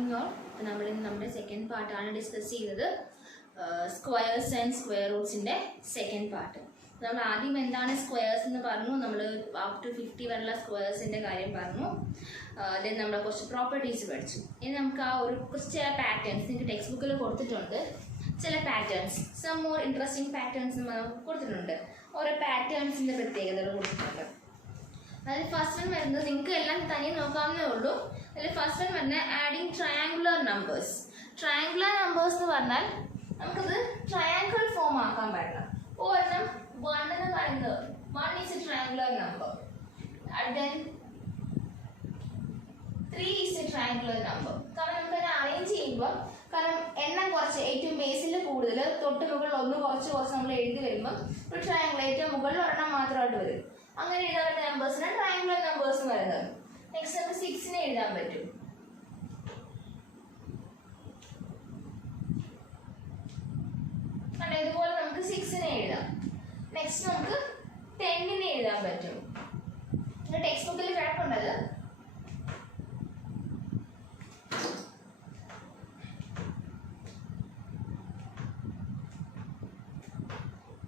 Morning all. നമ്മൾ ഇന്ന് നമ്മുടെ സെക്കൻഡ് പാർട്ടാണ് ഡിസ്കസ് ചെയ്തത്. സ്ക്വയേഴ്സ് ആൻഡ് സ്ക്വയർ റൂട്ട്സിൻ്റെ സെക്കൻഡ് പാർട്ട്. നമ്മൾ ആദ്യം എന്താണ് സ്ക്വയേഴ്സ് എന്ന് പറഞ്ഞു, നമ്മൾ അപ് ടു 50 വരെയുള്ള സ്ക്വയേഴ്സിൻ്റെ കാര്യം പറഞ്ഞു. ദെൻ നമ്മൾ കുറച്ച് പ്രോപ്പർട്ടീസ് പഠിച്ചു. ഇനി നമുക്ക് ആ ഒരു ചില പാറ്റേൺസ് നിങ്ങൾക്ക് ടെക്സ്റ്റ് ബുക്കിൽ കൊടുത്തിട്ടുണ്ട്. ചില patterns, some more interesting patterns കൊടുത്തിട്ടുണ്ട്. ഓരോ പാറ്റേൺസിൻ്റെ പ്രത്യേകതകൾ കൊടുത്തിട്ടുണ്ട്. അതിൽ ഫസ്റ്റ് വൺ വരുന്നത് നിങ്ങൾക്ക് എല്ലാം തനിയെ നോക്കാവുന്നേ ഉള്ളൂ. അതിൽ ഫസ്റ്റ് വൺ വരുന്നത് adding triangular numbers. Triangular numbers എന്ന് പറഞ്ഞാൽ നമുക്കത് ട്രയാങ്കിൾ ഫോം ആക്കാൻ പറ്റണം. ഒരെണ്ണം 1 എന്ന് പറയുന്നത് 1 is A triangular number. Then 3 is A triangular number. കാരണം നമുക്കത് അറേഞ്ച് ചെയ്യുമ്പോൾ, കാരണം എണ്ണം കുറച്ച് ഏറ്റവും ബേസിൽ കൂടുതൽ തൊട്ട് മുകളിൽ ഒന്ന് കുറച്ച് നമ്മൾ എഴുതി വരുമ്പോൾ ഒരു ട്രയാങ്കിൾ ഏറ്റവും മുകളിൽ ഒരെണ്ണം മാത്രമായിട്ട് വരും. അങ്ങനെ എഴുതാൻ പറ്റുന്ന നമ്പേഴ്സിനാണ് ട്രയാങ്കുലർ നമ്പേഴ്സ് എന്ന് പറയുന്നത്. നെക്സ്റ്റ് നമുക്ക് 6 എഴുതാൻ പറ്റും. ഇതുപോലെ നമുക്ക് 6 എഴുതാം. നെക്സ്റ്റ് നമുക്ക് 10 എഴുതാൻ പറ്റും. ടെക്സ്റ്റ് ബുക്കിൽ കിടപ്പുണ്ടത്.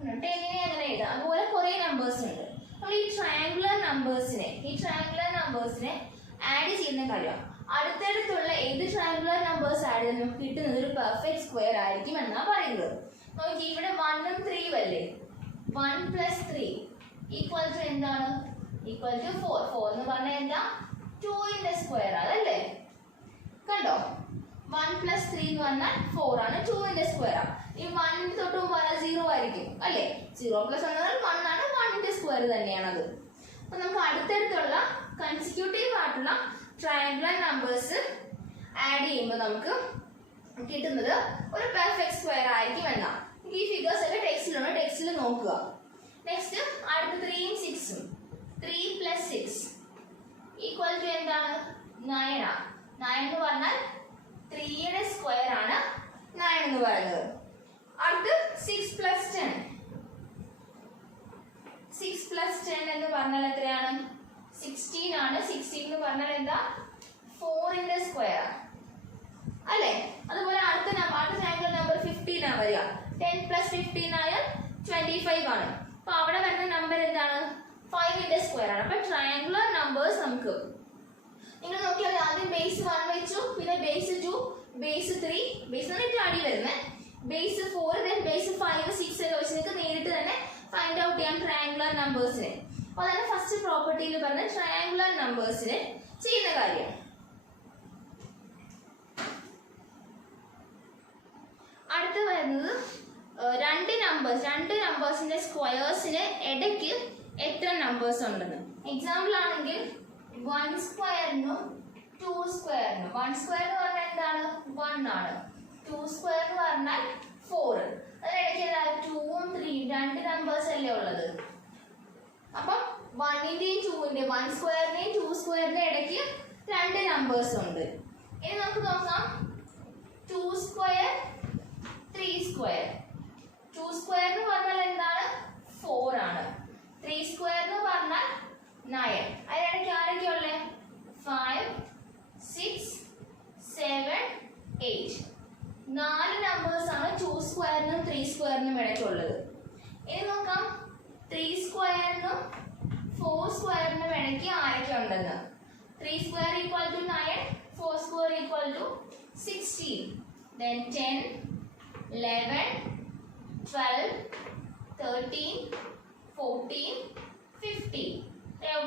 അങ്ങനെ എഴുതാം. അതുപോലെ കുറെ നമ്പേഴ്സ് ഉണ്ട്. നമ്മൾ ഈ ട്രയാങ്കുലർ നമ്പേഴ്സിനെ ആഡ് ചെയ്യുന്ന കാര്യം, അടുത്തടുത്തുള്ള ഏത് ട്രയാങ്കുലർ നമ്പേഴ്സ് ആഡ് ചെയ്താൽ നമുക്ക് കിട്ടുന്നത് ഒരു പെർഫെക്റ്റ് സ്ക്വയർ ആയിരിക്കും എന്നാണ് പറയുന്നത്. നോക്കി, ഇവിടെ 1ഉം 3ഉം അല്ലേ. 1 + 3 ഈക്വൽ ടു എന്താണ്? Equal to 4. 4 എന്ന് പറഞ്ഞാൽ എന്താ? 2ന്റെ സ്ക്വയർ അതല്ലേ? കണ്ടോ, 1 + 3 എന്ന് പറഞ്ഞാൽ 4 ആണ്, 2ന്റെ സ്ക്വയർ ആണ്. ഈ 1 തൊട്ട് മുമ്പ് 0 ആയിരിക്കും അല്ലേ? 0 + 1 1 ആണ്, 1ന്റെ സ്ക്വയർ തന്നെയാണ് അത്. അപ്പൊ നമുക്ക് അടുത്തടുത്തുള്ള കൺസിക്യൂട്ടീവ് ആയിട്ടുള്ള ട്രയാങ്കുലർ നമ്പേഴ്സ് ആഡ് ചെയ്യുമ്പോൾ നമുക്ക് കിട്ടുന്നത് ഒരു പെർഫെക്റ്റ് സ്ക്വയർ ആയിരിക്കും എന്നാ. ഈ ഫിഗേഴ്സ് ഒക്കെ ടെക്സ്റ്റിൽ നോക്കുക. നെക്സ്റ്റ് അടുത്ത 3ഉം 6ഉം. 3 + 6 ഈക്വൽ ടു എന്താണ്? 9 ആണ്. 9 എന്ന് പറഞ്ഞാൽ 3യുടെ സ്ക്വയർ ആണ് 9 എന്ന് പറയുന്നത്. അടുത്ത് 6 + 10. 6 + 10 എന്ന് പറഞ്ഞാൽ എത്രയാണ്? 16 ആണ്. 16 എന്ന് പറഞ്ഞാൽ എന്താ? 4ന്റെ സ്ക്വയർ അല്ലേ? അതുപോലെ അടുത്ത ട്രയാങ്കുലർ നമ്പർ 15 ആണ് വരിക. 10 + 15 ആയാൽ 25 ആണ്. അപ്പൊ അവിടെ വരുന്ന നമ്പർ എന്താണ്? 5ന്റെ സ്ക്വയർ ആണ്. അപ്പൊ ട്രയാങ്കുലർ നമ്പേഴ്സ് നമുക്ക് നിങ്ങൾ നോക്കിയാൽ ആദ്യം ബേസ് 1 വെച്ചു, പിന്നെ ബേസ് 2, ബേസ് 3, ബേസ് അടി വരുന്നത്, ബേസ് 4, ദെൻ ബേസ് 5, 6 ഒക്കെ വെച്ച് നിങ്ങൾക്ക് നേരിട്ട് തന്നെ ഫൈൻഡ് ഔട്ട് ചെയ്യാം ട്രയാങ്കുലർ നമ്പേഴ്സിനെ. അപ്പോൾ അതാണ് ഫസ്റ്റ് പ്രോപ്പർട്ടിയിൽ പറഞ്ഞ ട്രയാങ്കുലർ നമ്പേഴ്സിനെ ചെയ്യുന്ന കാര്യം. അടുത്ത് വരുന്നത് രണ്ട് നമ്പേഴ്സിന്റെ സ്ക്വയേഴ്സിന് ഇടയ്ക്ക് എത്ര നമ്പേഴ്സ് ഉണ്ടെന്ന്. എക്സാമ്പിൾ ആണെങ്കിൽ 1 സ്ക്വയറിനും 2 സ്ക്വയറിനും. 1 സ്ക്വയർ എന്ന് പറഞ്ഞാൽ എന്താണ്? 1 ആണ്. 2 സ്ക്വയർ എന്ന് പറഞ്ഞാൽ 4. അതിനിടയ്ക്ക് 2ഉം 3ഉം രണ്ട് നമ്പേഴ്സ് അല്ലേ ഉള്ളത്. അപ്പം 1ന്റെയും 2ന്റെയും 1 സ്ക്വയറിന്റെയും 2 സ്ക്വയറിന്റെയും ഇടയ്ക്ക് രണ്ട് നമ്പേഴ്സ് ഉണ്ട്. ഇനി നമുക്ക് നോക്കാം 2 സ്ക്വയർ 3 സ്ക്വയർ. 2 സ്ക്വയർ എന്ന് പറഞ്ഞാൽ എന്താണ്? 4 ആണ്. 3 സ്ക്വയർ എന്ന് പറഞ്ഞാൽ 9. അതിനിടയ്ക്ക് ആരൊക്കെയുള്ളത്? 5, 6, 7, 8. 4 നമ്പേഴ്സ് ആണ് 2 സ്ക്വയറിനും 3 സ്ക്വയറിനും ഇടയ്ക്കുള്ളത്. ഇനി നോക്കാം 3 സ്ക്വയറിനും 4 സ്ക്വയറിനും ഇടയ്ക്ക് ആരൊക്കെ ഉണ്ടെന്ന്. 3 square equal to 9, 4 square equal to 16, then 10, 11, 12, 13, 14, 15.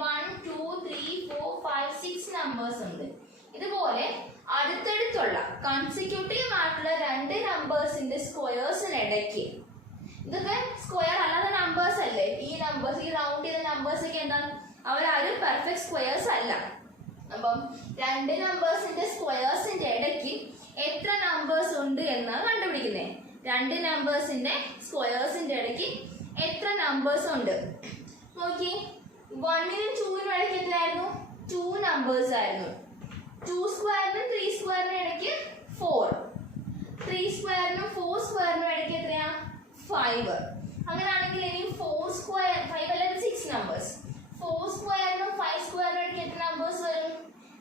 1, 2, 3, 4, 5, 6 numbers ഉണ്ട്. ഇതുപോലെ അടുത്തടുത്തുള്ള കൺസിക്യൂട്ടീവ് ആയിട്ടുള്ള രണ്ട് നമ്പേഴ്സിന്റെ സ്ക്വയേഴ്സിനിടയ്ക്ക്, ഇതൊക്കെ സ്ക്വയർ അല്ലാത്ത നമ്പേഴ്സ് അല്ലേ, ഈ നമ്പേഴ്സ്, ഈ റൗണ്ട് ചെയ്ത നമ്പേഴ്സ് ഒക്കെ എന്താണ്? അവരാരും പെർഫെക്റ്റ് സ്ക്വയേഴ്സ് അല്ല. അപ്പം രണ്ട് നമ്പേഴ്സിന്റെ സ്ക്വയേഴ്സിന്റെ ഇടയ്ക്ക് എത്ര നമ്പേഴ്സ് ഉണ്ട് എന്നാണ് കണ്ടുപിടിക്കുന്നത്. രണ്ട് നമ്പേഴ്സിന്റെ സ്ക്വയേഴ്സിന്റെ ഇടയ്ക്ക് എത്ര നമ്പേഴ്സ് ഉണ്ട് നോക്കി. 1നും 2നും ഇടയ്ക്ക് എത്രയായിരുന്നു? 2 നമ്പേഴ്സ് ആയിരുന്നു. 2 സ്ക്വയറിനും 3 സ്ക്വയറിനും ഇടയ്ക്ക് 4. 3 സ്ക്വയറിനും 4 സ്ക്വയറിനും ഇടയ്ക്ക് എത്രയാ? 5. അങ്ങനെയാണെങ്കിൽ ഇനി 4 സ്ക്വയർ 5 അല്ലാതെ 6 നമ്പേഴ്സ്. 4 സ്ക്വയറിനും 5 സ്ക്വയറിനും ഇടയ്ക്ക് എത്ര നമ്പേഴ്സ് വരും?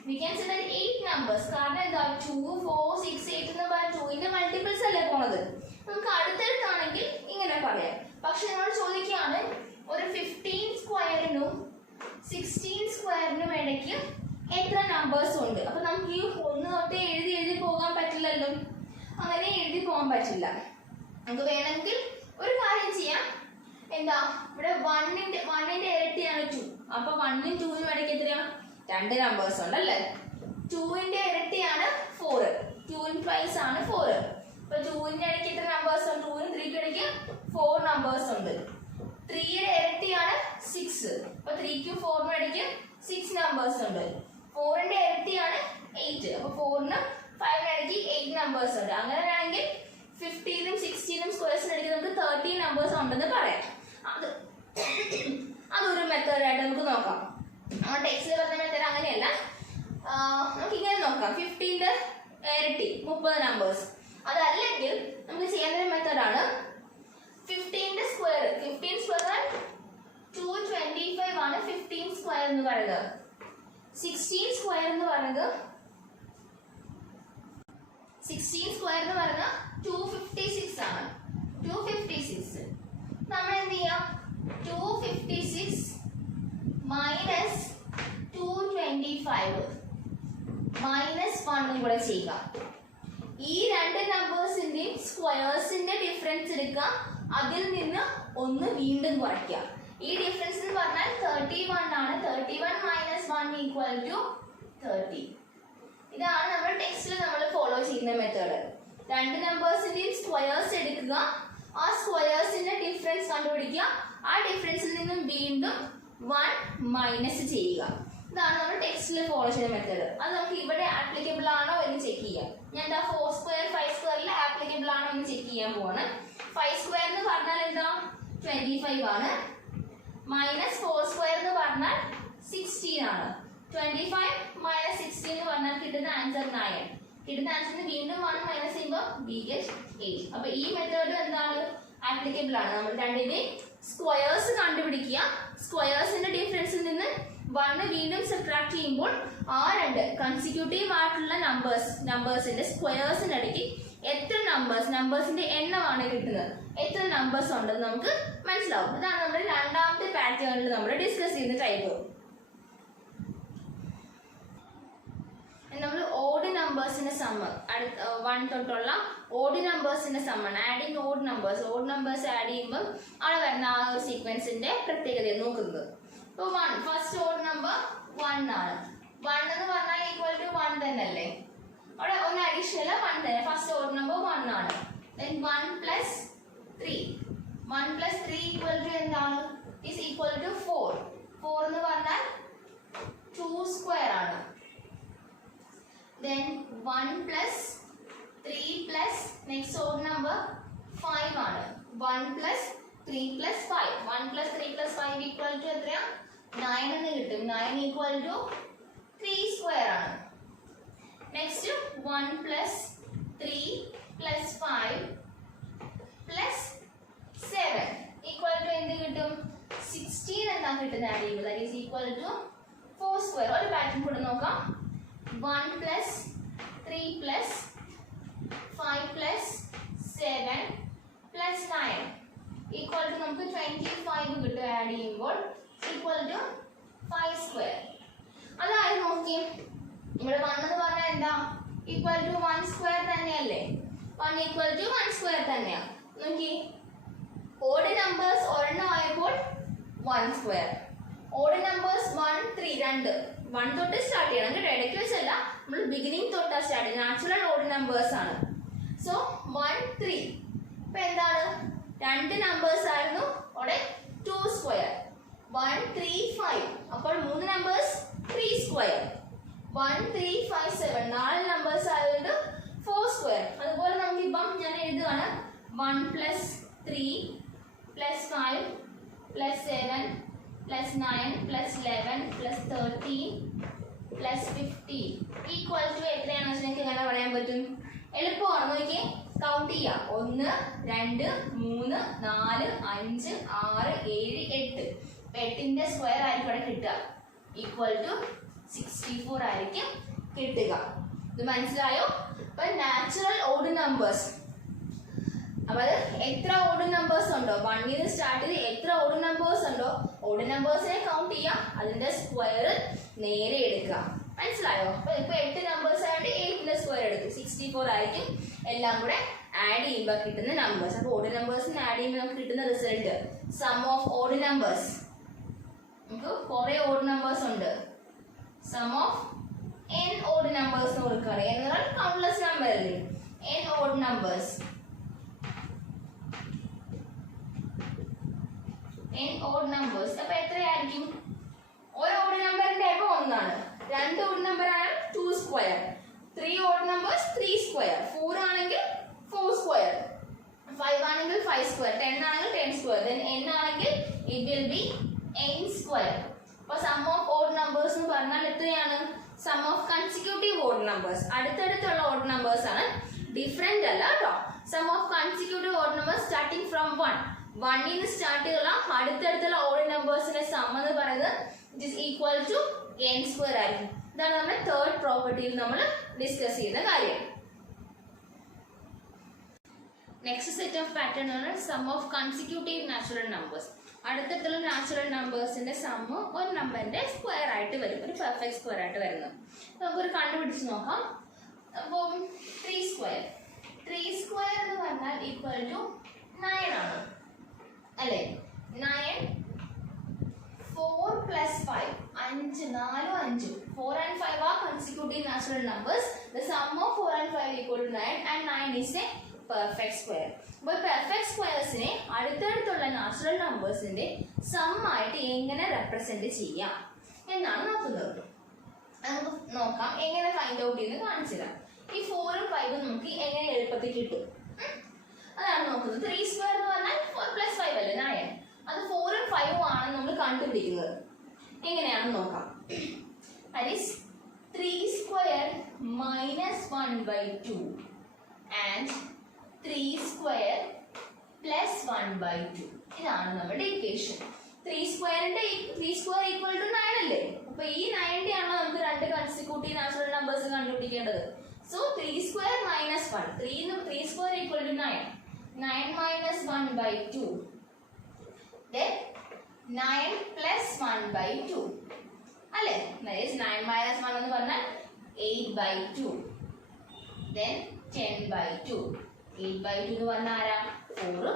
We can say that 8 numbers. കാരണം എന്താ 2, 4, 6, 8 എന്ന് പറഞ്ഞാൽ 2ന്റെ മൾട്ടിപ്പിൾസ് അല്ലേ പോണത്. നമുക്ക് അടുത്തടുത്താണെങ്കിൽ ഇങ്ങനെ പറയാം. പക്ഷെ നമ്മൾ ചോദിക്കുകയാണ് ഒരു 15 സ്ക്വയറിനും 16 സ്ക്വയറിനും ഇടയ്ക്ക് എത്ര നമ്പേഴ്സ് ഉണ്ട്. അപ്പൊ നമുക്ക് ഈ 1 തൊട്ട് എഴുതി പോകാൻ പറ്റില്ലല്ലോ. അങ്ങനെ എഴുതി പോകാൻ പറ്റില്ല. നമുക്ക് വേണമെങ്കിൽ ഒരു കാര്യം ചെയ്യാം. എന്താ ഇവിടെ 1ന്റെ ഇരട്ടിയാണ് 2. അപ്പൊ 1നും 2നും ഇടയ്ക്ക് എത്രയാണ്? 2 നമ്പേഴ്സ് ഉണ്ട് അല്ലേ. 2ന്റെ ഇരട്ടിയാണ് 4. 2 ട്വൈസ് ആണ് 4. അപ്പൊ 2ന്റെ ഇടയ്ക്ക് എത്ര നമ്പേഴ്സ് ഉണ്ട്? 2നും 3ക്കും ഇടയ്ക്ക് 4 നമ്പേഴ്സ് ഉണ്ട്. 3യുടെ ഇരട്ടിയാണ് 6. അപ്പൊ 3ക്കും 4നും ഇടയ്ക്ക് 6 നമ്പേഴ്സ് ഉണ്ട്. 4ന്റെ ഇരട്ടിയാണ് 8. അപ്പൊ 4നും 5നും ഇടയ്ക്ക് 8 നമ്പേഴ്സ് ഉണ്ട്. അങ്ങനെ വേണമെങ്കിൽ 15നും 16നും സ്ക്വയർസിന് ഇടയ്ക്ക് നമുക്ക് 13 നമ്പേഴ്സ് ഉണ്ടെന്ന് പറയാം. അതൊരു മെത്തേഡായിട്ട് നമുക്ക് നോക്കാം. നമ്മുടെ ടെക്സ്റ്റിൽ പറഞ്ഞ മെത്തേഡ് അങ്ങനെയല്ല. നമുക്ക് ഇങ്ങനെ നോക്കാം. 15ന്റെ ഇരട്ടി 30 നമ്പേഴ്സ്. അതല്ലെങ്കിൽ നമുക്ക് ചെയ്യുന്ന ഒരു മെത്തേഡാണ് 15ന്റെ സ്ക്വയർ. 15 സ്ക്വയർ 225 ആണ് 15 സ്ക്വയർ എന്ന് പറയുന്നത്. 16 സ്ക്വയർ എന്ന് പറയുന്നത് 256 ആണ്. 256 നമ്മൾ എന്ത് ചെയ്യാം? 256 മൈനസ് 225 മൈനസ് 1 കൂടെ ചെയ്യുക. ഈ രണ്ട് നമ്പേഴ്സിന്റെയും സ്ക്വയേഴ്സിന്റെ ഡിഫറൻസ് എടുക്കുക. അതിൽ നിന്ന് ഒന്ന് വീണ്ടും കുറയ്ക്കുക. ഈ ഡിഫറൻസ് എന്ന് പറഞ്ഞാൽ 31 ആണ്. 31 മൈനസ് 1 ഈക്വൽ ടു 30. ഇതാണ് നമ്മൾ ടെക്സ്റ്റിൽ നമ്മൾ ഫോളോ ചെയ്യുന്ന മെത്തേഡ്. രണ്ട് നമ്പേഴ്സിന്റെയും സ്ക്വയേഴ്സ് എടുക്കുക. ആ സ്ക്വയേഴ്സിന്റെ ഡിഫറൻസ് കണ്ടുപിടിക്കുക. ആ ഡിഫറൻസിൽ നിന്നും വീണ്ടും 1 മൈനസ് ചെയ്യുക. ഇതാണ് നമ്മൾ ടെക്സ്റ്റിൽ ഫോളോ ചെയ്യുന്ന മെത്തേഡ്. അത് നമുക്ക് ഇവിടെ ആപ്ലിക്കബിൾ ആണോ എന്ന് ചെക്ക് ചെയ്യാം. ഞാൻ 4 സ്ക്വയർ 5 സ്ക്വയറിൽ ആപ്ലിക്കബിൾ ആണോ എന്ന് ചെക്ക് ചെയ്യാൻ പോവാണ്. 5 സ്ക്വയർ എന്ന് പറഞ്ഞാൽ എന്താ? 25 ആണ്. മൈനസ് 4 സ്ക്വയർ എന്ന് പറഞ്ഞാൽ 16 ആണ്. 25 മൈനസ് 16 എന്ന് പറഞ്ഞാൽ കിട്ടുന്ന ആൻസർ 9. കിട്ടുന്ന ആൻസറിന് വീണ്ടും 1 മൈനസ് ചെയ്യുമ്പോൾ we get 8. അപ്പൊ ഈ മെത്തേഡ് എന്താണ്? ആപ്ലിക്കബിൾ ആണ്. നമ്മൾ രണ്ടിന്റെയും സ്ക്വയേഴ്സ് കണ്ടുപിടിക്കുക. സ്ക്വയേഴ്സിന്റെ ഡിഫറൻസിൽ നിന്ന് 1 വീണ്ടും സബ്ട്രാക്ട് ചെയ്യുമ്പോൾ ആ രണ്ട് കൺസിക്യൂട്ടീവ് ആയിട്ടുള്ള നമ്പേഴ്സിന്റെ സ്ക്വയേഴ്സിനിടയ്ക്ക് എത്ര നമ്പേഴ്സിന്റെ എണ്ണമാണ് കിട്ടുന്നത്, എത്ര നമ്പേഴ്സ് ഉണ്ടെന്ന് നമുക്ക് മനസ്സിലാവും. ഇതാണ് നമ്മുടെ രണ്ടാമത്തെ പാറ്റേണിൽ നമ്മൾ ഡിസ്കസ് ചെയ്യുന്ന ടൈപ്പ്. നമ്മൾ ഓഡ് നമ്പേഴ്സിന്റെ സമ്മ് 1 തൊട്ടുള്ള ഓഡ് നമ്പേഴ്സിന്റെ സമ്മാണ്. ആഡിങ് ഓഡ് നമ്പേഴ്സ് ആഡ് ചെയ്യുമ്പോൾ അവിടെ വരുന്ന ആ ഒരു സീക്വൻസിന്റെ പ്രത്യേകത നോക്കുന്നത്. ഇപ്പോൾ 1 ഫസ്റ്റ് ഓഡ് നമ്പർ 1 ആണ്. 1 എന്ന് പറഞ്ഞാൽ ഈക്വൽ ടു 1 തന്നെ അല്ലേ. അവിടെ ഒന്ന് അഡീഷണൽ 1 തന്നെ. ഫസ്റ്റ് ഓഡ് നമ്പർ 1 ആണ്. then 1 plus 3 ഈക്വൽ ടു എന്താണ്? is equal to 4. 4 എന്ന് പറഞ്ഞാൽ 2 സ്ക്വയർ ആണ്. then 1 plus 3 plus next odd number 5 ആണ്. 1 plus 3 plus 5. 1 plus 3 plus 5 equal to എത്രയാ? 9 എന്ന് കിട്ടും. 9 equal to 3 സ്ക്വയർ ആണ്. Next 1 plus 3 plus 5 plus 7 equal to എന്ത് കിട്ടും? 16 എന്നാണ് കിട്ടുന്നത് ആഡ് ചെയ്യുമ്പോൾ. that is equal to 4 square. ഒരു പാറ്റേൺ കൂടെ നോക്കാം. 1 plus 3 plus 5 plus 7 plus 9 equal to നമുക്ക് 25 കിട്ടും ആഡ് ചെയ്യുമ്പോൾ. equal to 5 square. അതായത് നോക്കി ഇവിടെ 1 എന്ന് പറഞ്ഞാൽ എന്താ? equal to 1 സ്ക്വയർ തന്നെയല്ലേ. 1 equal to 1 സ്ക്വയർ തന്നെയാണ്. നോക്കി ഓഡ് നമ്പേഴ്സ് ഒരെണ്ണം ആയപ്പോൾ 1 സ്ക്വയർ. ഓഡ് നമ്പേഴ്സ് 1 3 2 1 തൊട്ട് സ്റ്റാർട്ട് ചെയ്യണം. എന്നിട്ട് ഇടയ്ക്ക് വെച്ചല്ല, നമ്മൾ ബിഗിനിങ് തൊട്ടാ സ്റ്റാർട്ട് ചെയ്യുന്നത്. നാച്ചുറൽ ഓഡ് നമ്പേഴ്സ് ആണ്. സോ 1 3 ഇപ്പൊ എന്താണ്? 2 നമ്പേഴ്സ് ആയിരുന്നു. അവിടെ 2 സ്ക്വയർ. 1 3 5 അപ്പോൾ 3 നമ്പേഴ്സ് 3 സ്ക്വയർ. 1 3 5 7 4 നമ്പേഴ്സ് ആയതുകൊണ്ട് 4 സ്ക്വയർ. അതുപോലെ നമുക്ക് ഇപ്പം ഞാൻ എഴുതുകയാണ് 1 plus 3 plus 5 plus 7 plus 9 plus 11 plus 13 plus 15 equal to എത്രയാണെന്ന് വെച്ചാൽ എനിക്ക് എങ്ങനെ പറയാൻ പറ്റും? എളുപ്പമാണ്. നോക്കി കൗണ്ട് ചെയ്യാം. 1 2 3 4 5 6 7 8. 8ന്റെ സ്ക്വയർ ആയിരിക്കും ഇവിടെ കിട്ടുക. ഈക്വൽ ടു 64 ആയിരിക്കും കിട്ടുക. ഇത് മനസ്സിലായോ? അപ്പൊ നാച്ചുറൽ ഓഡ് നമ്പേഴ്സ്, അപ്പൊ അത് എത്ര ഓഡ് നമ്പേഴ്സ് ഉണ്ടോ, 1 ൽ സ്റ്റാർട്ട് ചെയ്ത് എത്ര ഓഡ് നമ്പേഴ്സ് ഉണ്ടോ ഓഡ് നമ്പേഴ്സിനെ കൗണ്ട് ചെയ്യാം, അതിന്റെ സ്ക്വയർ നേരെ എടുക്കുക. മനസ്സിലായോ? അപ്പൊ ഇപ്പൊ 8 നമ്പേഴ്സ് ആയതുകൊണ്ട് 8ന്റെ സ്ക്വയർ എടുത്തു 64 ആയിരിക്കും. എല്ലാം കൂടെ ആഡ് ചെയ്യുമ്പോൾ കിട്ടുന്ന നമ്പേഴ്സ്. അപ്പൊ ഓഡ് നമ്പേഴ്സിന് ആഡ് ചെയ്യുമ്പോൾ നമുക്ക് കിട്ടുന്ന result sum of odd numbers. നമുക്ക് കുറെ ഓഡ് നമ്പേഴ്സ് ഉണ്ട്. Sum of n odd numbers കൊടുക്കുകയാണ്. n എന്ന് പറഞ്ഞാൽ കൗണ്ട്ലെസ് നമ്പർ അല്ലേ, n odd numbers. n odd numbers അപ്പൊ എത്രയായിരിക്കും? ഒരു ഓഡ് നമ്പറിന്റെ ടൈപ്പ് 1 ആണ്. 2 ഓഡ് നമ്പർ ആണ് 2 സ്ക്വയർ, 3 ഓഡ് നമ്പേഴ്സ് 3 സ്ക്വയർ, 4 ആണെങ്കിൽ 4 സ്ക്വയർ, 5 ആണെങ്കിൽ 5 സ്ക്വയർ, 10 ആണെങ്കിൽ 10 സ്ക്വയർ, then n ആണെങ്കിൽ it will be n square. അപ്പോൾ സം ഓഫ് ഓഡ് നമ്പേഴ്സ് എന്ന് പറഞ്ഞാൽ എത്രയാണ്? Sum of consecutive odd numbers, അടുത്തടുത്തുള്ള ഓഡ് നമ്പേഴ്സ് ആണ്, ഡിഫറെന്റ് അല്ല കേട്ടോ. Sum of consecutive odd numbers starting from 1 ൽ സ്റ്റാർട്ട് ചെയ്തുള്ള അടുത്തടുത്തുള്ള ഓഡ് നമ്പേഴ്സിന്റെ സം എന്ന് പറയുന്നത് it is equal to n square ആയിരിക്കും. ഇതാണ് നമ്മുടെ തേർഡ് പ്രോപ്പർട്ടിയിൽ നമ്മൾ ഡിസ്കസ് ചെയ്യുന്ന കാര്യം. നെക്സ്റ്റ് സെറ്റ് ഓഫ് പാറ്റേൺ ആണ് sum of consecutive natural numbers. അടുത്തടുത്തുള്ള നാച്ചുറൽ നമ്പേഴ്സിന്റെ സമ്മ് ഒരു നമ്പറിന്റെ സ്ക്വയർ ആയിട്ട് വരും, ഒരു പെർഫെക്റ്റ് സ്ക്വയർ ആയിട്ട് വരുന്നത്. നമുക്കൊരു കണ്ടുപിടിച്ച് നോക്കാം. അപ്പം 3 സ്ക്വയർ, 3 സ്ക്വയർ എന്ന് പറഞ്ഞാൽ ഈക്വൽ ടു 9 ആണ് അല്ലേ. 9 4 plus 5 5 4 5 4 and 5 are consecutive natural numbers. The sum of 4 and 5 equal to 9 and 9 is a perfect square. അപ്പോൾ പെർഫെക്റ്റ് സ്ക്വയർസിനെ അടുത്തടുത്തുള്ള നാച്ചുറൽ നമ്പേഴ്സിന്റെ സം ആയിട്ട് എങ്ങനെ റെപ്രസെന്റ് ചെയ്യാം എന്നാണ് നോക്കുന്നത്. നമുക്ക് നോക്കാം എങ്ങനെ ഫൈൻഡ് ഔട്ട് ചെയ്യുന്നത് കാണിച്ചു തരാം. ഈ 4ഉം 5ഉം നമുക്ക് എങ്ങനെ എളുപ്പത്തിൽ കിട്ടും അതാണ് നോക്കുന്നത്. 3 സ്ക്വയർ എന്ന് പറഞ്ഞാൽ 4 plus 5 അല്ലേ 9. അത് 4ഉം 5ഉം ആണ് നമ്മൾ കണ്ടുപിടിക്കുന്നത്. എങ്ങനെയാണെന്ന് നോക്കാം. That is 3 square minus 1/2 and 3 square plus 1/2. ഇതാണ് നമ്മുടെ ഇക്വേഷൻ. 3 square equal to 9 അല്ലേ. അപ്പൊ ഈ 9 ആണോ നമുക്ക് രണ്ട് കൺസിക്യൂട്ടീവ് നാച്ചുറൽ നമ്പേഴ്സ് കണ്ടുപിടിക്കേണ്ടത്. So 3 square minus 1, 3 square equal to 9. 9 minus 1/2. Then 9 plus 1/2 അല്ലേ. That is 9 minus 1 എന്ന് പറഞ്ഞാൽ 8/2. Then 10/2. 8/2 എന്ന് പറഞ്ഞാൽ ആരാ 4,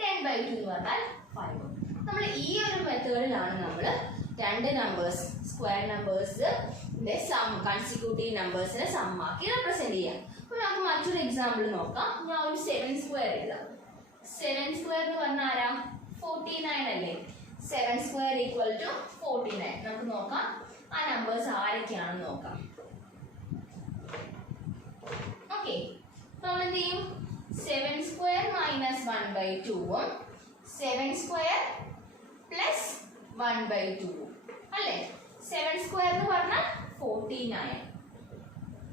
10/2 എന്ന് പറഞ്ഞാൽ 5. നമ്മൾ ഈ ഒരു മെത്തേഡിലാണ് നമ്മൾ രണ്ട് numbers square numbers sum consecutive നമ്പേഴ്സിനെ സം ആക്കി റെപ്രസെന്റ് ചെയ്യാം. അപ്പോൾ നമുക്ക് മറ്റൊരു എക്സാമ്പിൾ നോക്കാം. ഞാൻ ഒരു 7 സ്ക്വയർ എഴുതാം. 7 സ്ക്വയർ എന്ന് പറഞ്ഞാൽ ആരാ 49 അല്ലേ. 7 സ്ക്വയർ ഈക്വൽ ടു 49. നമുക്ക് നോക്കാം ആ നമ്പേഴ്സ് ആരൊക്കെയാണെന്ന് നോക്കാം. ഓക്കെ, നമ്മൾ എന്ത് ചെയ്യും? 7 സ്ക്വയർ മൈനസ് 1/2 7 സ്ക്വയർ പ്ലസ് 1/2 അല്ലേ. 7 സ്ക്വയർ എന്ന് പറഞ്ഞാൽ 49.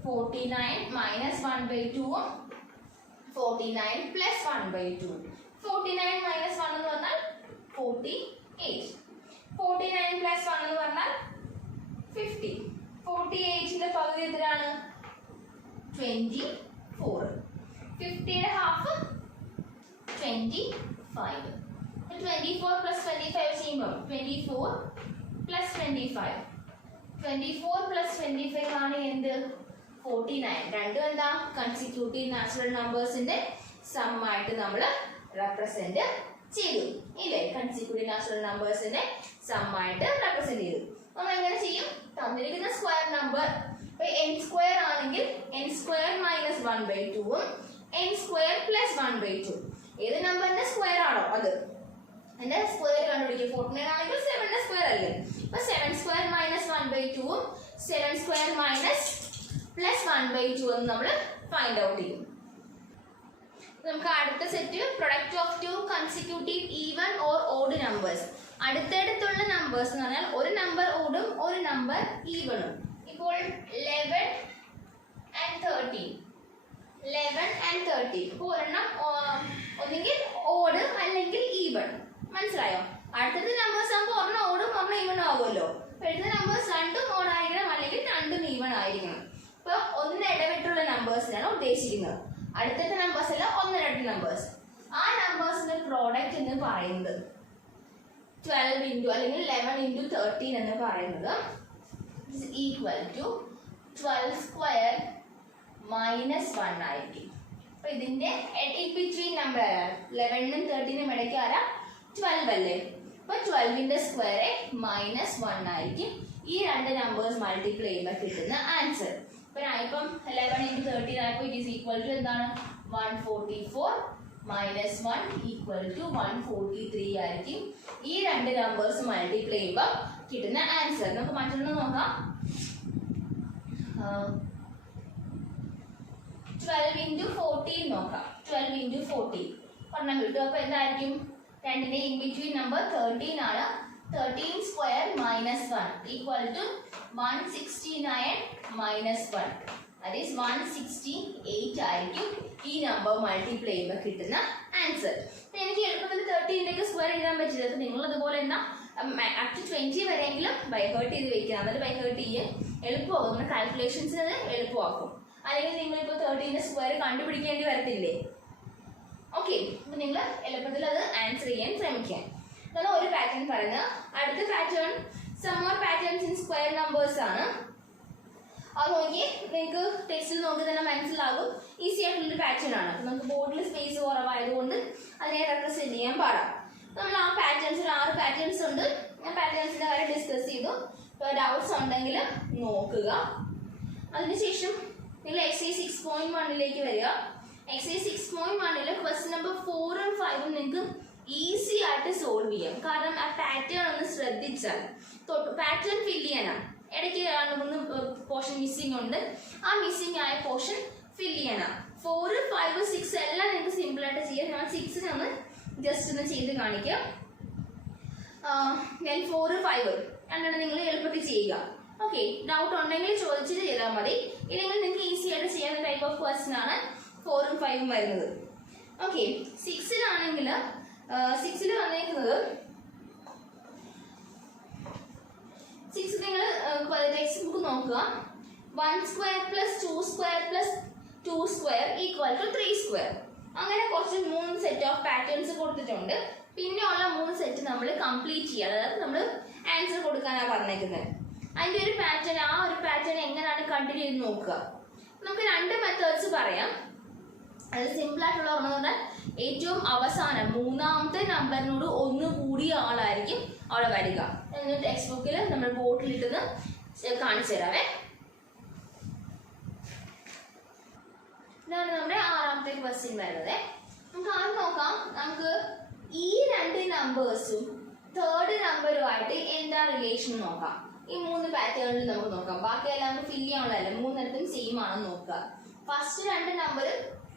49 മൈനസ് 1/2 49 പ്ലസ് 1/2. 49 മൈനസ് 1 എന്ന് പറഞ്ഞാൽ 48. 49 പ്ലസ് 1 എന്ന് പറഞ്ഞാൽ 50. 48ന്റെ പകുതി എത്രയാണ്? 24. 50യുടെ ഹാഫ് 25. 24 പ്ലസ് 25 ചെയ്യുമ്പോൾ 24 പ്ലസ് 25. 24 പ്ലസ് 25 ആണ് എന്ത്? 49. രണ്ടും എന്താ കൺസിക്യൂട്ടീവ് നാച്ചുറൽ നമ്പേഴ്സിന്റെ സം ആയിട്ട് നമ്മൾ റെപ്രസെന്റ് ചെയ്തു ഇല്ലേ. കൺസിക്യൂട്ടീവ് നാച്ചുറൽ നമ്പേഴ്സിന്റെ സം ആയിട്ട് റെപ്രസെന്റ് ചെയ്തു. നമ്മൾ എങ്ങനെ ചെയ്യും? തന്നിരിക്കുന്ന സ്ക്വയർ നമ്പർ n സ്ക്വയർ ആണെങ്കിൽ n square minus 1/2 n square plus 1/2 ഏത് നമ്പറിന്റെ സ്ക്വയർ ആണോ അത് അതിന്റെ സ്ക്വയർ കണ്ടുപിടിക്കും. 49 ആണെങ്കിൽ 7ന്റെ സ്ക്വയർ അല്ലേ. അപ്പൊ 7 square minus 1/2 7 square minus plus 1/2 എന്ന് നമ്മൾ ഫൈൻഡ് ഔട്ട് ചെയ്യും. നമുക്ക് അടുത്ത set product of two consecutive even or odd numbers. അടുത്തടുത്തുള്ള നമ്പേഴ്സ് എന്ന് പറഞ്ഞാൽ ഒരു നമ്പർ ഓഡും ഒരു നമ്പർ ഈവണും. ഇപ്പോൾ 11 and 13. 11 and 13 ഇപ്പോൾ ഒരെണ്ണം ഒന്നെങ്കിൽ ഓഡ് അല്ലെങ്കിൽ ഈവൺ. മനസ്സിലായോ? അടുത്തത് നമ്പേഴ്സ് ആകുമ്പോൾ ഒരെണ്ണം ഓടും ഒരെണ്ണം ഈവൺ ആകുമല്ലോ. എഴുതുന്ന നമ്പേഴ്സ് രണ്ടും ഓഡ് ആയിരിക്കണം അല്ലെങ്കിൽ രണ്ടും ഈവൺ ആയിരിക്കണം. ഇപ്പൊ ഒന്ന് ഇടവിട്ടുള്ള നമ്പേഴ്സിനാണ് ഉദ്ദേശിക്കുന്നത്. അടുത്തത്തെ നമ്പേഴ്സ് അല്ല, ഒന്നിരട്ട നമ്പേഴ്സ്. ആ നമ്പേഴ്സിന്റെ പ്രോഡക്റ്റ് എന്ന് പറയുന്നത് 12 into അല്ലെങ്കിൽ 11 into 13 എന്ന് പറയുന്നത് ഈക്വൽ ടു 12 സ്ക്വയർ മൈനസ് 1 ആയിരിക്കും. അപ്പൊ ഇതിന്റെ ഇൻ ബിറ്റ്വീൻ നമ്പർ 11 13 ഇടയ്ക്ക് ആരാ 12 അല്ലേ. അപ്പൊ 12ന്റെ സ്ക്വയർ മൈനസ് 1 ആയിരിക്കും ഈ രണ്ട് നമ്പേഴ്സ് മൾട്ടിപ്ലൈ ചെയ്യുമ്പോൾ കിട്ടുന്ന ആൻസർ. ഇപ്പം 11 into 13 ആയപ്പോൾ ഇറ്റ് ഈസ് ഈക്വൽ ടു എന്താണ് 144 മൈനസ് 1 ഈക്വൽ ടു 143 ആയിരിക്കും ഈ രണ്ട് നമ്പേഴ്സ് മൾട്ടിപ്ലൈ ചെയ്യുമ്പോൾ കിട്ടുന്ന ആൻസർ. നമുക്ക് മറ്റൊന്ന് നോക്കാം. 12 into 14 നോക്കാം. 12 into 14 ഒരെണ്ണം കിട്ടും. അപ്പൊ എന്തായിരിക്കും രണ്ടിന്റെ ഇൻ ബിറ്റ്വീൻ നമ്പർ 13 ആണ്. 13 square minus 1 equal to 169 minus 1 that is 168 ആയിരിക്കും ഈ നമ്പർ മൾട്ടിപ്ലൈ ചെയ്യുമ്പോൾ കിട്ടുന്ന ആൻസർ. എനിക്ക് എളുപ്പത്തിൽ 13ന്റെ സ്ക്വയർ എഴുതാൻ പറ്റില്ല. അപ്പൊ നിങ്ങൾ അതുപോലെ എന്നാ അപ് ടു 20 വരെയെങ്കിലും ബൈ ഹേർട്ട് ചെയ്ത് വെക്കുക. എന്നിട്ട് ബൈ ഹേർട്ട് ചെയ്യും എളുപ്പമാകും. നമ്മുടെ കാൽക്കുലേഷൻസിന് അത് എളുപ്പമാക്കും. അല്ലെങ്കിൽ നിങ്ങൾ ഇപ്പോൾ 13ന്റെ സ്ക്വയർ കണ്ടുപിടിക്കേണ്ടി വരത്തില്ലേ. ഓക്കെ, അപ്പൊ നിങ്ങൾ എളുപ്പത്തിൽ അത് ആൻസർ ചെയ്യാൻ ശ്രമിക്കാം. അതാണ് ഒരു പാറ്റേൺ പറയുന്നത്. അടുത്ത pattern some more patterns in square numbers ആണ്. അത് നോക്കി നിങ്ങൾക്ക് ടെക്സ്റ്റിൽ നോക്കി തന്നെ മനസ്സിലാകും. ഈസി ആയിട്ടുള്ളൊരു പാറ്റേൺ ആണ്. നമുക്ക് ബോർഡിൽ സ്പേസ് കുറവായതുകൊണ്ട് അതിനെ റെപ്രസെന്റ് ചെയ്യാൻ പാടാം. നമ്മൾ ആ പാറ്റേൺസിൽ 6 പാറ്റേൺസ് ഉണ്ട്. ഞാൻ പാറ്റേൺസിന്റെ കാര്യം ഡിസ്കസ് ചെയ്തു. ഇപ്പോൾ ഡൗട്ട്സ് ഉണ്ടെങ്കിൽ നോക്കുക. അതിനുശേഷം നിങ്ങൾ എക്സൈസ് 6.1ലേക്ക് വരിക. എക്സൈസ് 6.1 ക്വസ്റ്റ്യൻ നമ്പർ 4ഉം 5ഉം നിങ്ങൾക്ക് ഈസി ആയിട്ട് സോൾവ് ചെയ്യാം. കാരണം ആ പാറ്റേൺ ഒന്ന് ശ്രദ്ധിച്ചാൽ പാറ്റേൺ ഫില്ല് ചെയ്യാനാണ്. ഇടയ്ക്ക് ഒന്ന് പോർഷൻ മിസ്സിംഗ് ഉണ്ട്. ആ മിസ്സിംഗ് ആയ പോർഷൻ ഫില്ല് ചെയ്യാനാണ്. 4, 5, 6 എല്ലാം നിങ്ങൾക്ക് സിമ്പിൾ ആയിട്ട് ചെയ്യാം. ഞാൻ 6 ഒന്ന് ജസ്റ്റ് ഒന്ന് ചെയ്ത് കാണിക്കാം. ഞാൻ 4, 5 രണ്ടെണ്ണം നിങ്ങൾ എളുപ്പത്തിൽ ചെയ്യുക. ഓക്കെ, ഡൗട്ട് ഉണ്ടെങ്കിൽ ചോദിച്ചിട്ട് ചെയ്താൽ മതി. ഇല്ലെങ്കിൽ നിങ്ങൾക്ക് ഈസി ആയിട്ട് ചെയ്യാവുന്ന ടൈപ്പ് ഓഫ് ക്വസ്റ്റ്യൻ ആണ് 4ഉം 5ഉം വരുന്നത്. ഓക്കെ, 6ലാണെങ്കിൽ 6ൽ വന്നേക്കുന്നത് 6 നിങ്ങൾ ടെക്സ്റ്റ് ബുക്ക് നോക്കുക. 1 square plus 2 square plus 2 square equal to 3 square. അങ്ങനെ കുറച്ച് 3 സെറ്റ് ഓഫ് പാറ്റേൺസ് കൊടുത്തിട്ടുണ്ട്. പിന്നെ ഉള്ള 3 സെറ്റ് നമ്മൾ കംപ്ലീറ്റ് ചെയ്യുക. അതായത് നമ്മൾ ആൻസർ കൊടുക്കാനാണ് പറഞ്ഞേക്കുന്നത്. അതിൻ്റെ ഒരു പാറ്റേൺ, ആ ഒരു പാറ്റേൺ എങ്ങനെയാണ് കണ്ടിന്യൂ ചെയ്ത് നോക്കുക. നമുക്ക് 2 മെത്തേഡ്സ് പറയാം. അത് സിമ്പിൾ ആയിട്ടുള്ള പറഞ്ഞാൽ ഏറ്റവും അവസാനം 3ാമത്തെ നമ്പറിനോട് 1 കൂടിയ ആളായിരിക്കും അവിടെ വരിക. ടെക്സ്റ്റ് ബുക്കിൽ നമ്മൾ ബോർഡിലിട്ടത് കാണിച്ചു തരാവേ. ഇതാണ് നമ്മുടെ 6ാമത്തെ ക്വസ്റ്റ്യൻ വരുന്നത്. നമുക്ക് ആദ്യം നോക്കാം. നമുക്ക് ഈ 2 നമ്പേഴ്സും 3rd നമ്പറുമായിട്ട് എന്താ റിലേഷൻ നോക്കാം. ഈ 3 പാറ്റേണിൽ നമുക്ക് നോക്കാം. ബാക്കി എല്ലാം നമുക്ക് ഫില്ല് ചെയ്യാനുള്ളതല്ല, 3 സെയിം ആണെന്ന് നോക്കുക. ഫസ്റ്റ് 2 നമ്പർ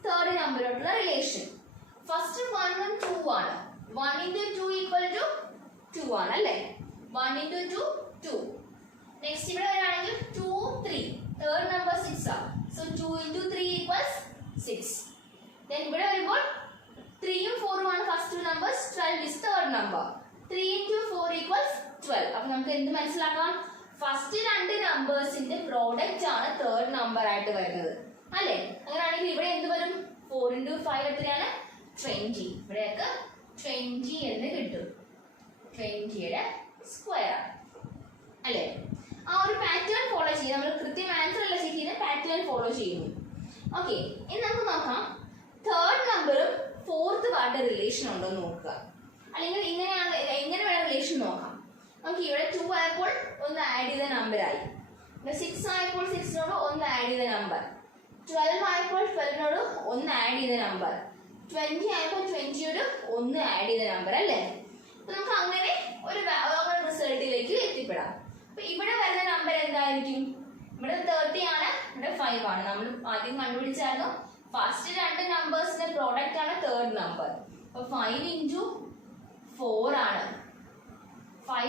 3rd നമ്പറുമായിട്ടുള്ള റിലേഷൻ. ഫസ്റ്റ് 1 ഉം 2 ആണ്. 1 into 2 ഈക്വൽ ടു 2 ആണ് അല്ലേ. 1 into 2 2. നെക്സ്റ്റ് ഇവിടെ വരികയാണെങ്കിൽ 2 3. 3rd നമ്പർ 6 ആണ്. So 2 into 3 equals 6. ദെൻ ഇവിടെ വരുമ്പോൾ 3ഉം 4ഉം ആണ് first numbers. 12 is 3rd number. 3 into 4 equals 12. അപ്പൊ നമുക്ക് എന്ത് മനസ്സിലാക്കാം? ഫസ്റ്റ് 2 നമ്പേഴ്സിന്റെ പ്രോഡക്റ്റ് ആണ് 3rd നമ്പർ ആയിട്ട് വരുന്നത് അല്ലേ. അങ്ങനെയാണെങ്കിൽ ഇവിടെ എന്ത് വരും? 4 into 5 എത്രയാണ്? 20. ഇവിടെയൊക്കെ 20 എന്ന് കിട്ടും. 20യുടെ സ്ക്വയർ അല്ലേ. ആ ഒരു പാറ്റേൺ ഫോളോ ചെയ്യും. നമ്മൾ കൃത്യം ആൻസർ അല്ല ചെയ്യുന്നത്, പാറ്റേൺ ഫോളോ ചെയ്യുന്നു. ഓക്കെ, ഇനി നമുക്ക് നോക്കാം 3rd നമ്പറും 4th ആയിട്ട് റിലേഷൻ ഉണ്ടോ എന്ന് നോക്കുക. അല്ലെങ്കിൽ ഇങ്ങനെയാണ്, എങ്ങനെ വേണം റിലേഷൻ നോക്കാം. നമുക്ക് ഇവിടെ 2 ആയപ്പോൾ ഒന്ന് ആഡ് ചെയ്ത നമ്പറായി. 6 ആയപ്പോൾ 6നോട് ഒന്ന് ആഡ് ചെയ്ത നമ്പർ. 12 ആയപ്പോൾ 12നോട് ഒന്ന് ആഡ് ചെയ്ത നമ്പർ. 20 ആയപ്പോൾ 20യോട് ഒന്ന് ആഡ് ചെയ്ത നമ്പർ അല്ലേ. അപ്പൊ നമുക്ക് അങ്ങനെ ഒരു റിസൾട്ടിലേക്ക് എത്തിപ്പെടാം. അപ്പൊ ഇവിടെ വരുന്ന നമ്പർ എന്തായിരിക്കും? ഇവിടെ 30 ആണ്, ഇവിടെ 5 ആണ്. നമ്മൾ ആദ്യം കണ്ടുപിടിച്ചായിരുന്നു ഫസ്റ്റ് 2 നമ്പേഴ്സിന്റെ പ്രോഡക്റ്റ് ആണ് 3rd നമ്പർ. അപ്പൊ 5 into 4 ആണ്. 5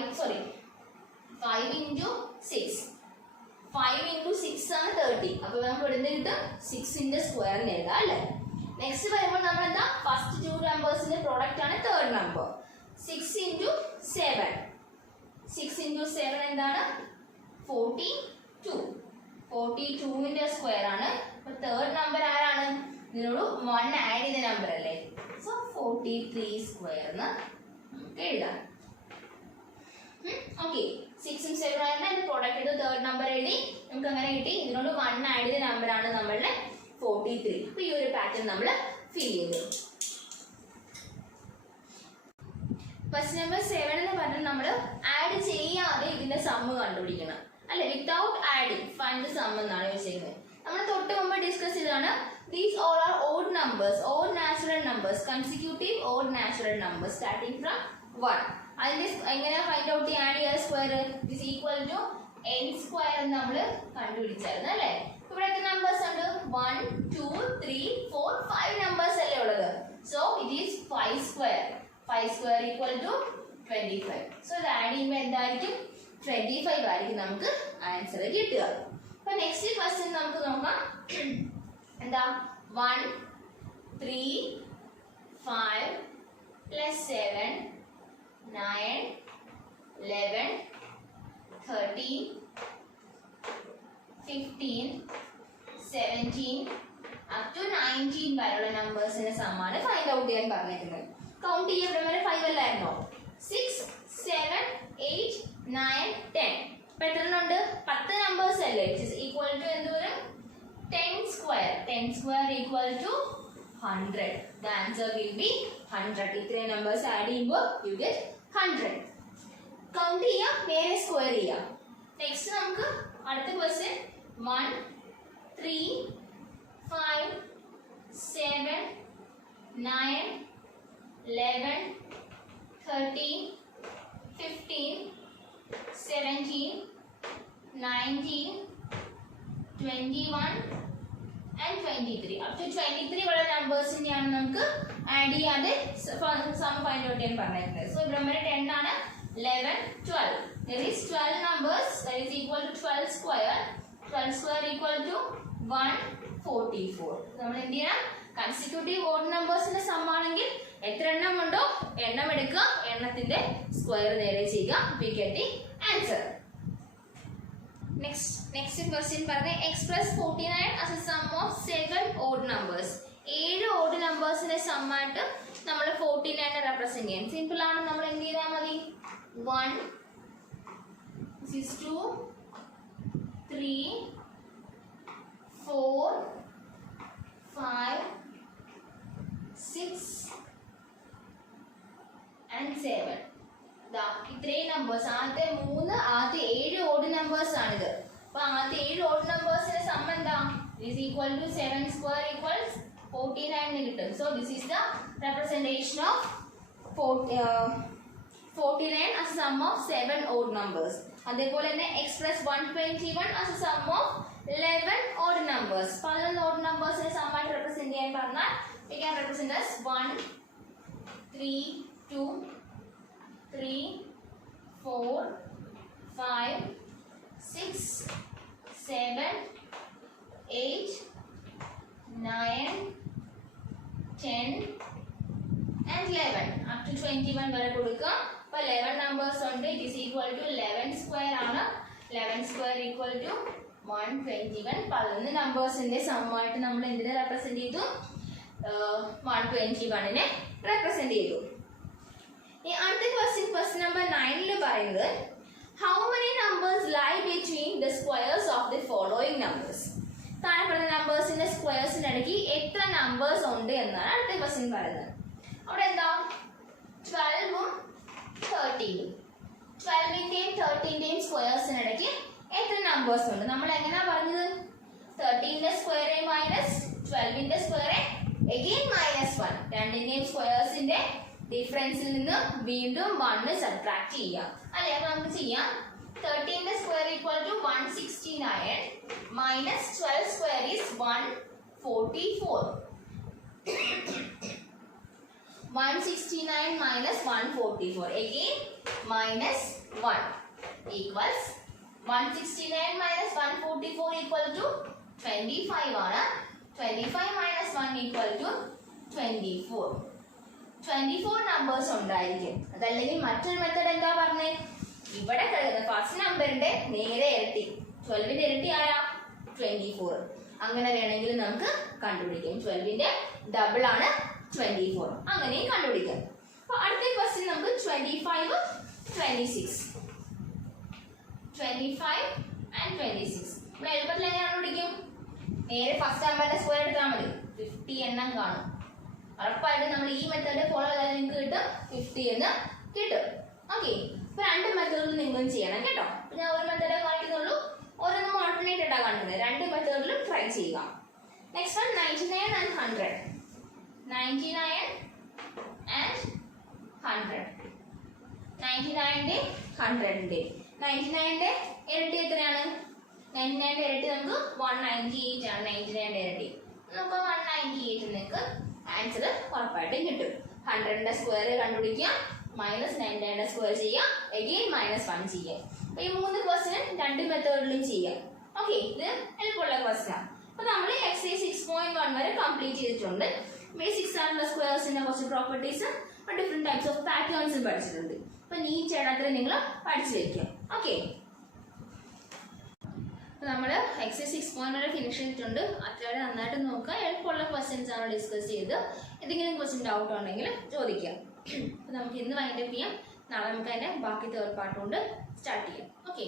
into 6. 5 into 6 ആണ് 30. അപ്പൊ നമുക്ക് ഇവിടെ നിന്ന് കിട്ടും 6ന്റെ സ്ക്വയറിന് എഴുതാം അല്ലേ. നെക്സ്റ്റ് വരുമ്പോൾ നമ്മൾ എന്താ, ഫസ്റ്റ് 2 നമ്പേഴ്സിന്റെ പ്രോഡക്റ്റ് ആണ് 3rd നമ്പർ. 6 into 7. 6 into 7 എന്താണ്? 42. 42ന്റെ സ്ക്വയർ ആണ്. അപ്പൊ തേർഡ് നമ്പർ ആരാണ്? ഇതിനോട് 1 ആഡ് ചെയ്ത നമ്പർ അല്ലേ. സോ 43 സ്ക്വയർ എന്ന് നമുക്ക് എഴുതാം. ഓക്കെ, 6ഉം 7ഉം ആയിരുന്നു അതിന്റെ പ്രോഡക്റ്റ് ചെയ്ത് തേർഡ് നമ്പർ എഴുതി. നമുക്ക് അങ്ങനെ കിട്ടി. ഇതിനോട് 1 ആഡ് ചെയ്ത നമ്പർ ആണ് നമ്മളുടെ 43. അപ്പൊ ഈ ഒരു പാറ്റേൺ നമ്മൾ ഫിൽ ചെയ്തു. ക്വസ്റ്റ്യൻ നമ്പർ 7 എന്ന് പറഞ്ഞാൽ നമ്മൾ ആഡ് ചെയ്യാതെ ഇതിന്റെ സമ്മ് കണ്ടുപിടിക്കണം അല്ലെ. Without adding find the sum എന്നാണ് ചോദിച്ചിരിക്കുന്നത്. നമ്മൾ തൊട്ട് മുമ്പ് ഡിസ്കസ് ചെയ്താണ്. These all are odd numbers, odd natural numbers, consecutive odd natural numbers starting from 1. അതിന്റെ എങ്ങനെ ഫൈൻഡ് ഔട്ട് ചെയ്യാൻ ആഡ് ചെയ്യുക? Square is equal to n square എന്ന് നമ്മൾ കണ്ടുപിടിച്ചായിരുന്നു അല്ലേ. ഇവിടെ എത്ര നമ്പേഴ്സ് ഉണ്ട്? 1 2 3 4 5 നമ്പേഴ്സ് അല്ലേ ഉള്ളത്. So it is 5 square. 5 square equal to 25. So ഇത് ആഡ് ചെയ്യുമ്പോൾ എന്തായിരിക്കും? 25 ആയിരിക്കും നമുക്ക് ആൻസർ കിട്ടുക. അപ്പൊ നെക്സ്റ്റ് ക്വസ്റ്റ്യൻ നമുക്ക് നോക്കാം. എന്താ? 1 3 5 plus 7 9 11 13 15 17 up to 19 വരെയുള്ള നമ്പേഴ്സിന്റെ സമ്മാണ് ഫൈൻഡ് ഔട്ട് ചെയ്യാൻ പറഞ്ഞിരിക്കുന്നത്. കൗണ്ട് ചെയ്യാൻ ഇവിടെ വരെ 5 അല്ലായിരുന്നോ? 6 7 8 9 10. ഇപ്പൊ എത്രണ്ണുണ്ട്? 10 നമ്പേഴ്സ് അല്ലേ. ഈക്വൽ ടു എന്തോരം? 10 square. 10 square equal to 100. The answer will be 100. ഇത്രയും numbers add ചെയ്യുമ്പോൾ you get 100. കൗണ്ട് ചെയ്യാം, നേരെ സ്ക്വയർ ചെയ്യാം. നെക്സ്റ്റ് നമുക്ക് അടുത്ത ക്വസ്റ്റ്യൻ 1 3 5 7 9 11 13 15 17 19 21 and 23. Up to 23 വരെ നമ്പേഴ്സിനെയാണ് നമുക്ക് ആഡ് ചെയ്യാതെ സം ഫൈൻഡ് ഔട്ട് ചെയ്യാൻ പറഞ്ഞിരിക്കുന്നത്. സോ ഇവിടെ വരെ 10 ആണ്. 11 12. There is 12 numbers that is equal to 12 square. 12 square equal to 144. നമ്മൾ എന്ത് ചെയ്യണം? കൺസിക്യൂട്ടീവ് ഓഡ് നമ്പേഴ്സിന്റെ സം ആണെങ്കിൽ എത്ര എണ്ണം ഉണ്ടോ എണ്ണം എടുക്കുക, എണ്ണത്തിന്റെ സ്ക്വയർ നേരെ ചെയ്യുക. We get the answer. Next question പറഞ്ഞ express 49 as a sum of 7 odd numbers. 7 odd നമ്പേഴ്സിന്റെ some ആയിട്ട് നമ്മൾ 49 റെപ്രസെന്റ് ചെയ്യാം. സിമ്പിൾ ആണ്. നമ്മൾ എന്ത് ചെയ്താൽ മതി? 1 this is 2 3 4 5 6 and 7. ഇത്രയും നമ്പേഴ്സ്. ആദ്യത്തെ 7 ഓഡ് നമ്പേഴ്സ് ആണിത്. അപ്പൊ ആദ്യത്തെ 7 ഓഡ് നമ്പേഴ്സിന്റെ സം എന്താ? is equal to 7 square equals 49 കിട്ടും. So this is the representation of 49 as a sum of 7 odd numbers. അതേപോലെ തന്നെ express 121 as a sum of 11 odd numbers. 11 odd numbers നെ some ആയിട്ട് represent ചെയ്യാൻ പറഞ്ഞാൽ we can represent as 1 3 2 3 4 5 6 7 8 9 10 and 11 up to 21 വരെ കൊടുക്കുക. അപ്പോൾ 11 നമ്പേഴ്സ് ഉണ്ട്. It is equal to 11 square ആണ്. 11 സ്ക്വയർ ഈക്വൽ ടു 121. 11 നമ്പേഴ്സിന്റെ സമ്മായിട്ട് നമ്മൾ എന്തിനെ റെപ്രസെന്റ് ചെയ്തു? 121നെ റെപ്രസെന്റ് ചെയ്തു. ഈ അടുത്ത ക്വസ്റ്റ്യൻ നമ്പർ 9 പറയുന്നത് how many numbers lie between the squares of the following numbers. താഴെ പറഞ്ഞ നമ്പേഴ്സിന്റെ സ്ക്വയർസിന്റെ ഇടയ്ക്ക് എത്ര നമ്പേഴ്സ് ഉണ്ട് എന്നാണ് അടുത്ത ക്വസ്റ്റ്യൻ പറയുന്നത്. അവിടെ എന്താ? 12ഉം 13ഉം. 12ന്റെയും 13ന്റെയും സ്ക്വയർസിന് ഇടയ്ക്ക് എത്ര നമ്പേഴ്സ് ഉണ്ട്? നമ്മൾ എങ്ങനെയാ പറഞ്ഞത്? 13ന്റെ സ്ക്വയർ മൈനസ് 12ന്റെ സ്ക്വയർ again minus 1. രണ്ടിന്റെയും സ്ക്വയർസിന്റെ ഡിഫറൻസിൽ നിന്ന് വീണ്ടും 1 സബ്ട്രാക്ട് ചെയ്യാം അല്ലേ. നമുക്ക് ചെയ്യാം. 13ന്റെ square equal to 169 minus 12 square is 144. 169 minus 144 again minus 1 equals 169 minus 144 equal to 25 ആണ്. 25 minus 1 equal to 24. 24 നമ്പേഴ്സ് ഉണ്ടായിരിക്കും. അതല്ലെങ്കിൽ മറ്റൊരു മെത്തേഡ് എന്താ പറഞ്ഞേ? ഇവിടെ കിടക്കുന്ന ഫസ്റ്റ് നമ്പറിന്റെ നേരെ ഇരട്ടി. 12ന്റെ ഇരട്ടി ആരാ? 24. അങ്ങനെ വേണമെങ്കിൽ നമുക്ക് കണ്ടുപിടിക്കാം. 12ന്റെ ഡബിൾ ആണ് 24. അങ്ങനെയും കണ്ടുപിടിക്കാം. അപ്പോൾ അടുത്ത ക്വസ്റ്റ്യൻ നമുക്ക് 25, 26. 25 and 26. നമ്മൾ എളുപ്പത്തിൽ എങ്ങനെ കണ്ടുപിടിക്കും? നേരെ ഫസ്റ്റ് നമ്പറിന്റെ സ്ക്വയർ എടുത്താൽ മതി. 50 എണ്ണം കാണും. ഉറപ്പായിട്ടും നമ്മൾ ഈ മെത്തേഡ് ഫോളോ ചെയ്താൽ നിങ്ങൾക്ക് കിട്ടും 50 എന്ന് കിട്ടും. ഓക്കെ, ഇപ്പൊ രണ്ട് മെത്തേഡിലും നിങ്ങളും ചെയ്യണം കേട്ടോ. ഞാൻ ഒരു മെത്തേഡേ കാണിക്കുന്നുള്ളൂ, ഓരോന്നും ഓൾട്ടർനേറ്റ് ആയിട്ടാണ് കാണിക്കുന്നത്. രണ്ട് മെത്തേഡിലും ട്രൈ ചെയ്യുക. Next one 99 and 100. 99 and 100. 99ന്റെ 100ന്റെ 99ന്റെ ഇരട്ടി എത്രയാണ്? 99ന്റെ ഇരട്ടി നമുക്ക് 198 ആണ്. 99ന്റെ ഇരട്ടി നമുക്ക് 198 നിങ്ങൾക്ക് ആൻസർ ഉറപ്പായിട്ടും കിട്ടും. 100ന്റെ സ്ക്വയർ കണ്ടുപിടിക്കുക, മൈനസ് 99ന്റെ സ്ക്വയർ ചെയ്യുക, അഗെയിൻ -1 ചെയ്യുക. അപ്പൊ ഈ 3 ക്വസ്റ്റ്യൻ രണ്ട് മെത്തേഡിലും ചെയ്യാം. ഓക്കെ, ഇത് എളുപ്പമുള്ള ക്വസ്റ്റ്യൻ ആണ്. അപ്പൊ നമ്മൾ എക്സസൈസ് 6.1 വരെ കംപ്ലീറ്റ് ചെയ്തിട്ടുണ്ട്. ബേസിക്സ് ആയിട്ടുള്ള സ്ക്വയർസിന്റെ കുറച്ച് പ്രോപ്പർട്ടീസ്, ഡിഫറെന്റ് ടൈപ്സ് ഓഫ് പാറ്റേൺസും പഠിച്ചിട്ടുണ്ട്. അപ്പൊ നീറ്റ് ആയിട്ട് നിങ്ങൾ പഠിച്ചു വെക്കുക. ഓക്കെ, നമ്മൾ എക്സസൈസ് 6.1 വരെ ഫിനിഷ് ചെയ്തിട്ടുണ്ട്. അത്രയും നന്നായിട്ട് നോക്കുക. എളുപ്പമുള്ള ക്വസ്റ്റ്യൻസ് ആണ് ഡിസ്കസ് ചെയ്ത്. എന്തെങ്കിലും ക്വസ്റ്റ്യൻ ഡൗട്ട് ഉണ്ടെങ്കിൽ ചോദിക്കുക. അപ്പൊ നമുക്ക് ഇന്ന് വൈൻഡപ്പ് ചെയ്യാം. നാളെ നമുക്ക് അതിന്റെ ബാക്കി തേർഡ് പാർട്ട് കൊണ്ട് സ്റ്റാർട്ട് ചെയ്യാം. ഓക്കെ.